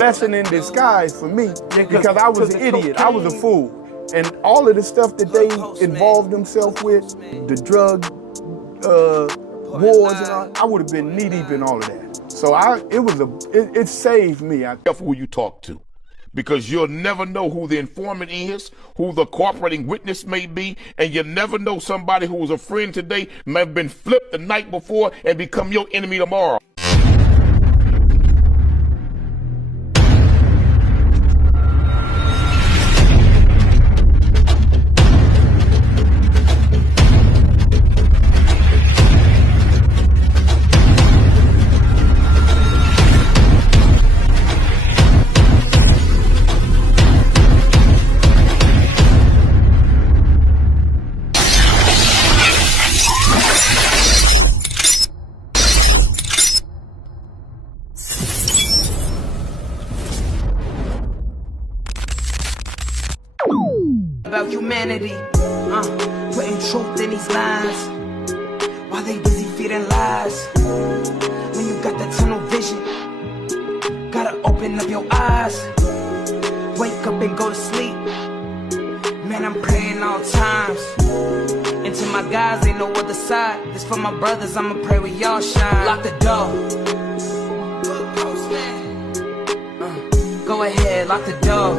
Blessing in disguise for me, because I was an idiot, I was a fool. And all of the stuff that they involved themselves with, the drug wars and all, I would have been knee deep in all of that. So it saved me. Careful who you talk to, because you'll never know who the informant is, who the cooperating witness may be, and you never know somebody who was a friend today may have been flipped the night before and become your enemy tomorrow. About humanity, putting truth in these lies, while they busy feeding lies. When you got that tunnel vision, gotta open up your eyes. Wake up and go to sleep. Man, I'm praying all times. And to my guys, ain't no other side. This for my brothers, I'ma pray with y'all shine. Lock the door. Go ahead, lock the door.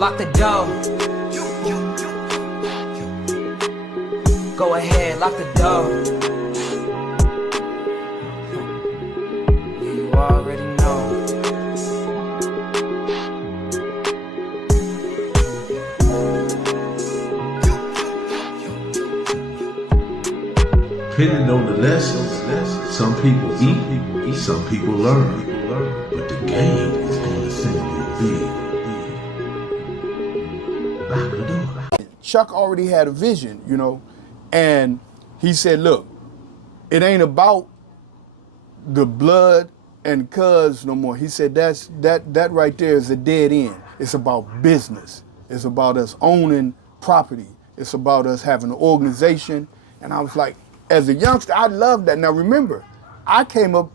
Lock the door. Go ahead, lock the door. Yeah, you already know. Depending on the lessons, some people eat, some people learn. But the game is going to send you big. Chuck already had a vision, you know, and he said, look, it ain't about the blood and cuz no more. He said that right there is a dead end. It's about business. It's about us owning property. It's about us having an organization. And I was like, as a youngster, I loved that. Now remember, I came up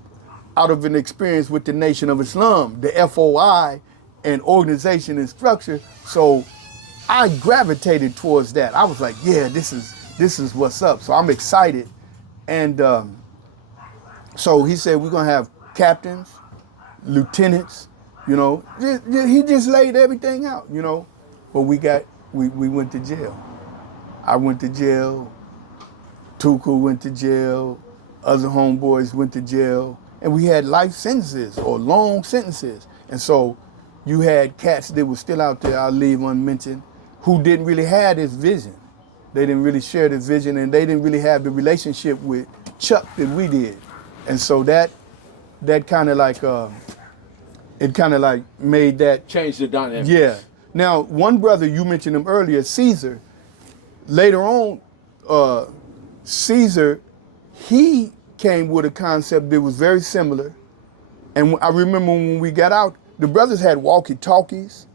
out of an experience with the Nation of Islam, the FOI and organization and structure. So I gravitated towards that. I was like, yeah, this is what's up. So I'm excited. And so he said, we're gonna have captains, lieutenants, you know. He just laid everything out, you know. But we went to jail. I went to jail, Tuku went to jail, other homeboys went to jail, and we had life sentences or long sentences. And so you had cats that were still out there, I'll leave unmentioned, who didn't really have this vision. They didn't really share this vision, and they didn't really have the relationship with Chuck that we did. And so that kind of like, it kind of like made that. Changed the dynamic. Yeah. Now, one brother, you mentioned him earlier, Caesar, later on, Caesar, he came with a concept that was very similar. And I remember when we got out, the brothers had walkie-talkies.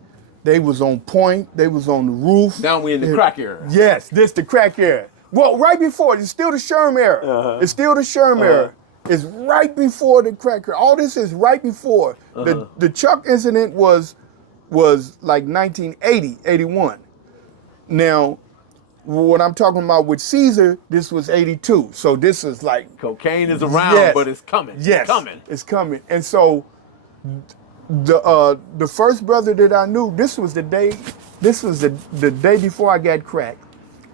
They was on point. They was on the roof. Now we in the crack era. Yes, this the crack era. Well, right before, it's still the Sherm era. It's still the Sherm era. It's right before the crack era. All this is right before. The Chuck incident was like 1980, 81. Now, what I'm talking about with Caesar, this was 82. So this is like... Cocaine is around, but it's coming. Yes, it's coming. It's coming. And so the first brother that I knew, this was the day before I got crack.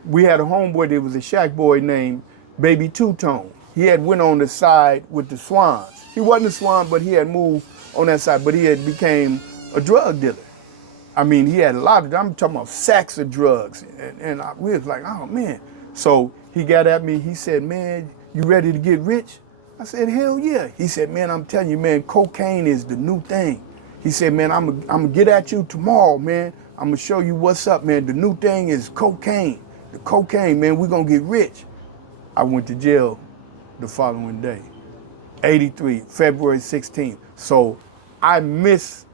We had a homeboy that was a shack boy named Baby Two-Tone. He had went on the side with the Swans. He wasn't a Swan, but he had moved on that side, but he had became a drug dealer. I mean, he had a lot of, I'm talking about sacks of drugs. And we was like, oh man. So he got at me, he said, man, you ready to get rich? I said, hell yeah. He said, man, I'm telling you, man, cocaine is the new thing. He said, man, I'm gonna get at you tomorrow, man. I'm gonna show you what's up, man. The new thing is cocaine. The cocaine, man, we're gonna get rich. I went to jail the following day, 83, February 16th. So I missed.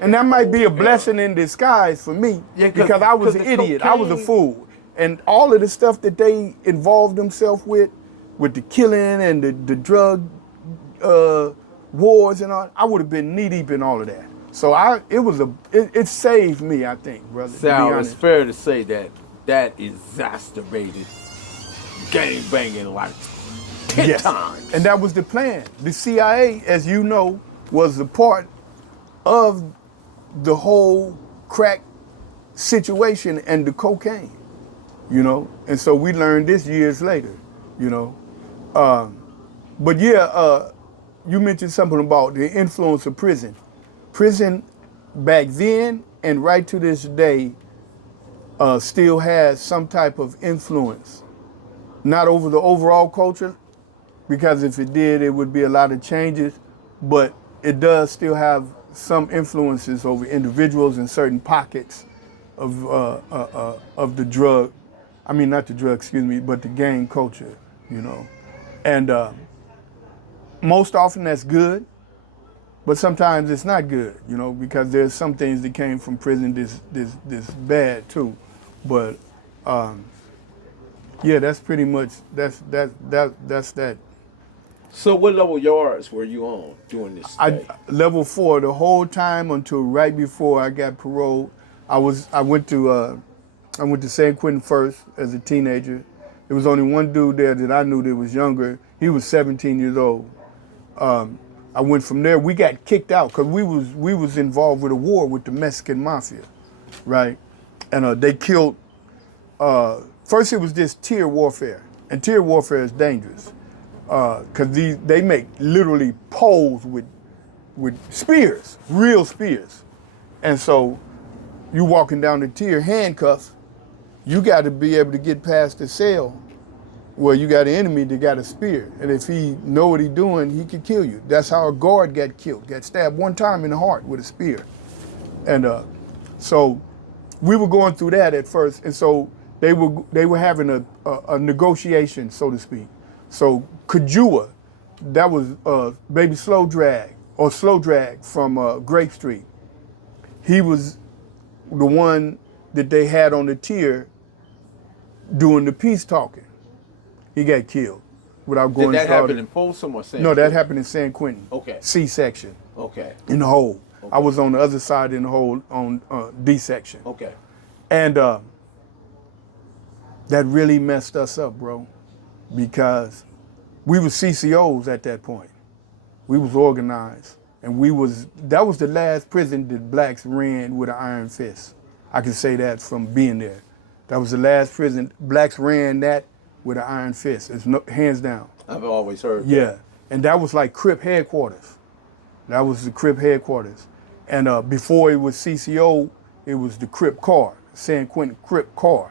And that might be a blessing in disguise for me, because I was an idiot, I was a fool. And all of the stuff that they involved themselves with the killing and the drug wars and all, I would have been knee deep in all of that. So it saved me, I think, brother. Sal, it's fair to say that exacerbated gang banging like 10 times. And that was the plan. The CIA, as you know, was a part of the whole crack situation and the cocaine, you know? And so we learned this years later, you know? But yeah, you mentioned something about the influence of prison. Prison back then and right to this day still has some type of influence. Not over the overall culture, because if it did, it would be a lot of changes, but it does still have some influences over individuals in certain pockets of the drug, I mean not the drug, excuse me, but the gang culture, you know. And most often that's good, but sometimes it's not good, you know, because there's some things that came from prison this bad too. But yeah, that's pretty much that's that. So what level yards were you on during this stay? Level 4 the whole time until right before I got paroled. I went to San Quentin first as a teenager. There was only one dude there that I knew that was younger. He was 17 years old. I went from there. We got kicked out because we was involved with a war with the Mexican Mafia, right? And they killed. First, it was just tier warfare, and tier warfare is dangerous because they make literally poles with spears, real spears, and so you walking down the tier handcuffs, you got to be able to get past the cell where you got an enemy that got a spear, and if he know what he doing, he could kill you. That's how a guard got killed, got stabbed one time in the heart with a spear, and so we were going through that at first, and so they were having a negotiation, so to speak. So Kajua, that was Baby Slow Drag from Grape Street. He was the one that they had on the tier doing the peace talking. He got killed without going. Did that happen in Folsom or San No, Quentin? that happened in San Quentin. Okay. C section. Okay. In the hole. Okay. I was on the other side in the hole on D section. Okay. And that really messed us up, bro, because we were CCOs at that point. We was organized, and that was the last prison that blacks ran with an iron fist. I can say that from being there. That was the last prison blacks ran that with an iron fist. It's hands down. I've always heard Yeah, that. and that was like CRIP headquarters. That was the CRIP headquarters. And before it was CCO, it was the CRIP car, San Quentin CRIP car,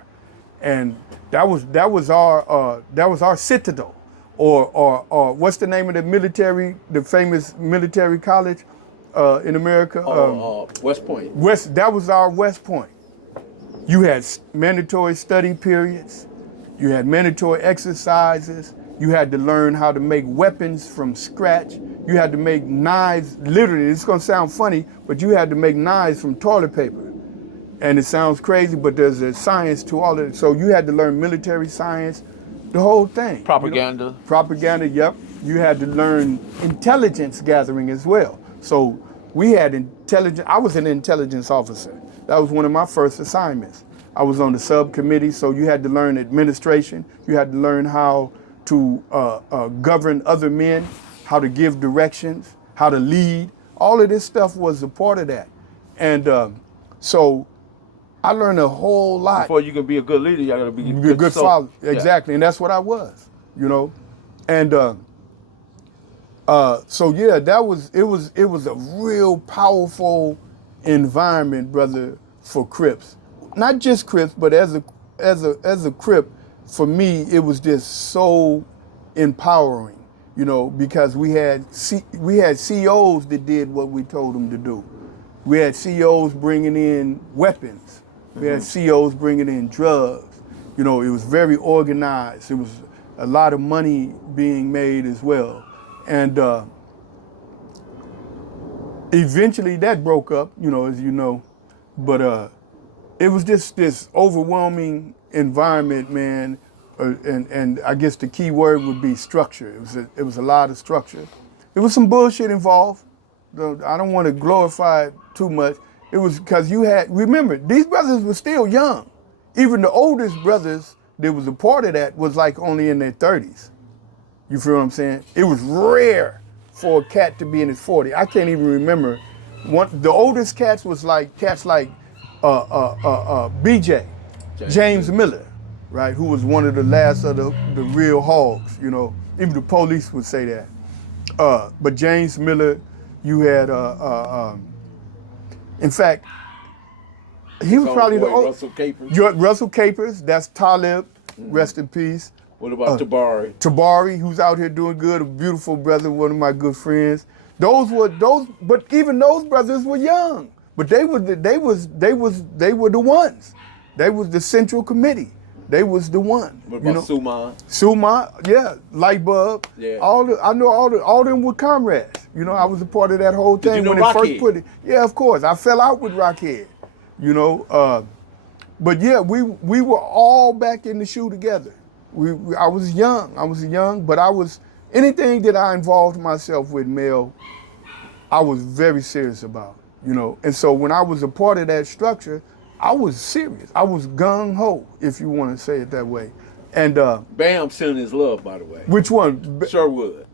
and that was our citadel, or what's the name of the famous military college in America? West Point. That was our West Point. You had mandatory study periods, you had mandatory exercises, you had to learn how to make weapons from scratch, you had to make knives, literally, it's gonna sound funny, but you had to make knives from toilet paper. And it sounds crazy, but there's a science to all of it. So you had to learn military science, the whole thing. Propaganda. You know? Propaganda, yep. You had to learn intelligence gathering as well. So we had intelligence, I was an intelligence officer. That was one of my first assignments. I was on the subcommittee, so you had to learn administration. You had to learn how to govern other men, how to give directions, how to lead. All of this stuff was a part of that. And so I learned a whole lot. Before you can be a good leader, you gotta be a good father. Exactly, and that's what I was, you know. And so yeah, it was a real powerful environment, brother, for Crips. Not just Crips, but as a Crip, for me, it was just so empowering, you know, because we had CEOs that did what we told them to do. We had CEOs bringing in weapons. We had CEOs bringing in drugs. You know, it was very organized. It was a lot of money being made as well. And eventually that broke up, you know, as you know. But it was just this overwhelming environment, man. And I guess the key word would be structure. It was a lot of structure. There was some bullshit involved. I don't want to glorify it too much. It was because remember, these brothers were still young. Even the oldest brothers that was a part of that was like only in their 30s. You feel what I'm saying? It was rare for a cat to be in his 40s. I can't even remember. The oldest cats was like cats like BJ, James Miller, right? Who was one of the last of the real hogs, you know. Even the police would say that. But James Miller, you had, in fact, he was probably the old. Russell Capers. Russell Capers, that's Talib, rest in peace. What about Tabari? Tabari, who's out here doing good, a beautiful brother, one of my good friends. But even those brothers were young. But they were the ones. They was the central committee. They was the one. What about Suman? Suman, yeah, Lightbulb. Yeah. I know all them were comrades. You know, I was a part of that whole thing. Did you know when they first Rockhead? put it. Yeah, of course. I fell out with Rockhead. You know, but yeah, we were all back in the shoe together. I was young, but anything that I involved myself with, Mel, I was very serious about, you know. And so when I was a part of that structure, I was serious. I was gung-ho, if you want to say it that way. And Bam sending his love, by the way. Which one? Sherwood.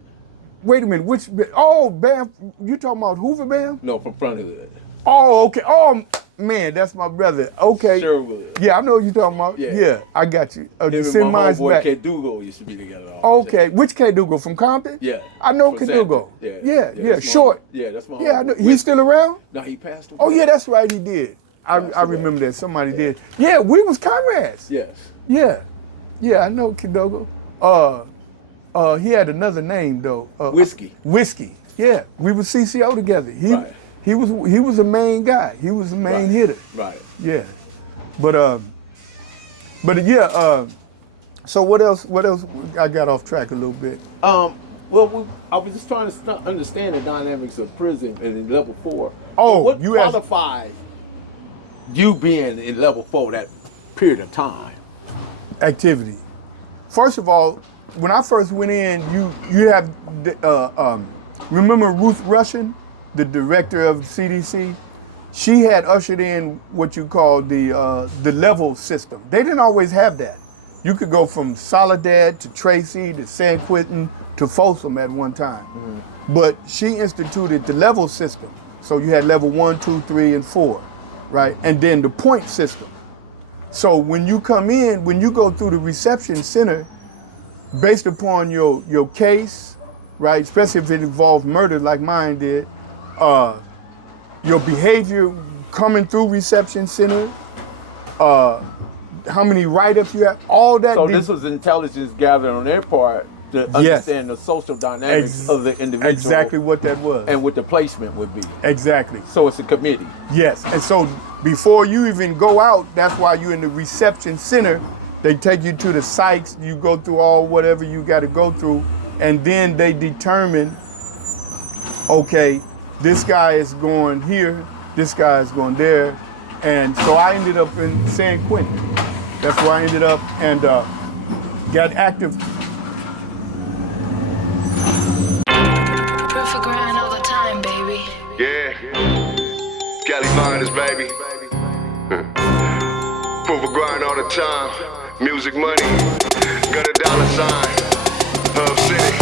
Wait a minute, Bam, you talking about Hoover Bam? No, from Front Hood. Oh, okay. Oh, man, that's my brother. Okay. Sherwood. Yeah, I know what you're talking about. Yeah, I got you. Send mine back. K. Dougal used to be together all the Okay, time. which K. Dougal? From Compton? Yeah. I know From K. Dougal. Sanford. Yeah, short. Yeah, that's my Yeah, I know. homeboy. He's still around? No, he passed away. Oh, yeah, that's right, he did. I remember that. Somebody did. Yeah, we was comrades. Yes. Yeah, I know K. Dougal. He had another name, though. Whiskey. Whiskey. Yeah, we were CCO together. Right. He was the main guy. He was the main hitter. Right. Yeah, but yeah. So what else? I got off track a little bit. Well, I was just trying to understand the dynamics of prison and in level 4. Oh, what you asked- qualified you being in level 4 that period of time? Activity. First of all, when I first went in, you have remember Ruth Russian, the director of CDC? She had ushered in what you call the level system. They didn't always have that. You could go from Soledad to Tracy to San Quentin to Folsom at one time. Mm-hmm. But she instituted the level system. So you had level 1, 2, 3, and 4, right? And then the point system. So when you come in, when you go through the reception center, based upon your case, right, especially if it involved murder like mine did, your behavior coming through reception center, how many write-ups you have, all that. So this was intelligence gathered on their part to understand the social dynamics of the individual. Exactly what that was. And what the placement would be. Exactly. So it's a committee. Yes, and so before you even go out, that's why you're in the reception center. They take you to the sites, you go through all whatever you got to go through, and then they determine, okay, this guy is going here, this guy is going there. And so I ended up in San Quentin. That's where I ended up and got active. Proof of grind all the time, baby. Yeah, Cali Finest, baby. Proof of grind all the time. Music money, got a dollar sign. Hub City.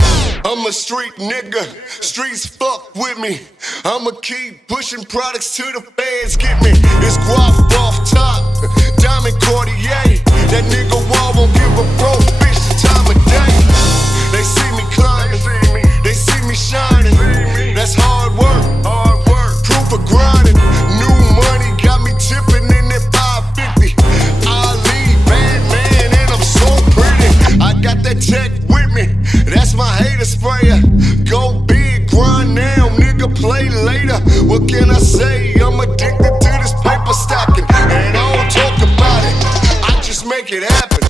I'm a street nigga, streets fuck with me. I'ma keep pushing products till the fans get me. It's guap off top, diamond Cartier. That nigga wall won't give a broke bitch the time of day. They see me climbing, they see me shining. That's hard work, proof of grinding. New money got me tipping in that 550. Ali, bad man, and I'm so pretty. I got that tech with me, that's my hater sprayer. Go big, grind now, nigga, play later. What can I say? I'm addicted to this paper stacking, and I don't talk about it, I just make it happen.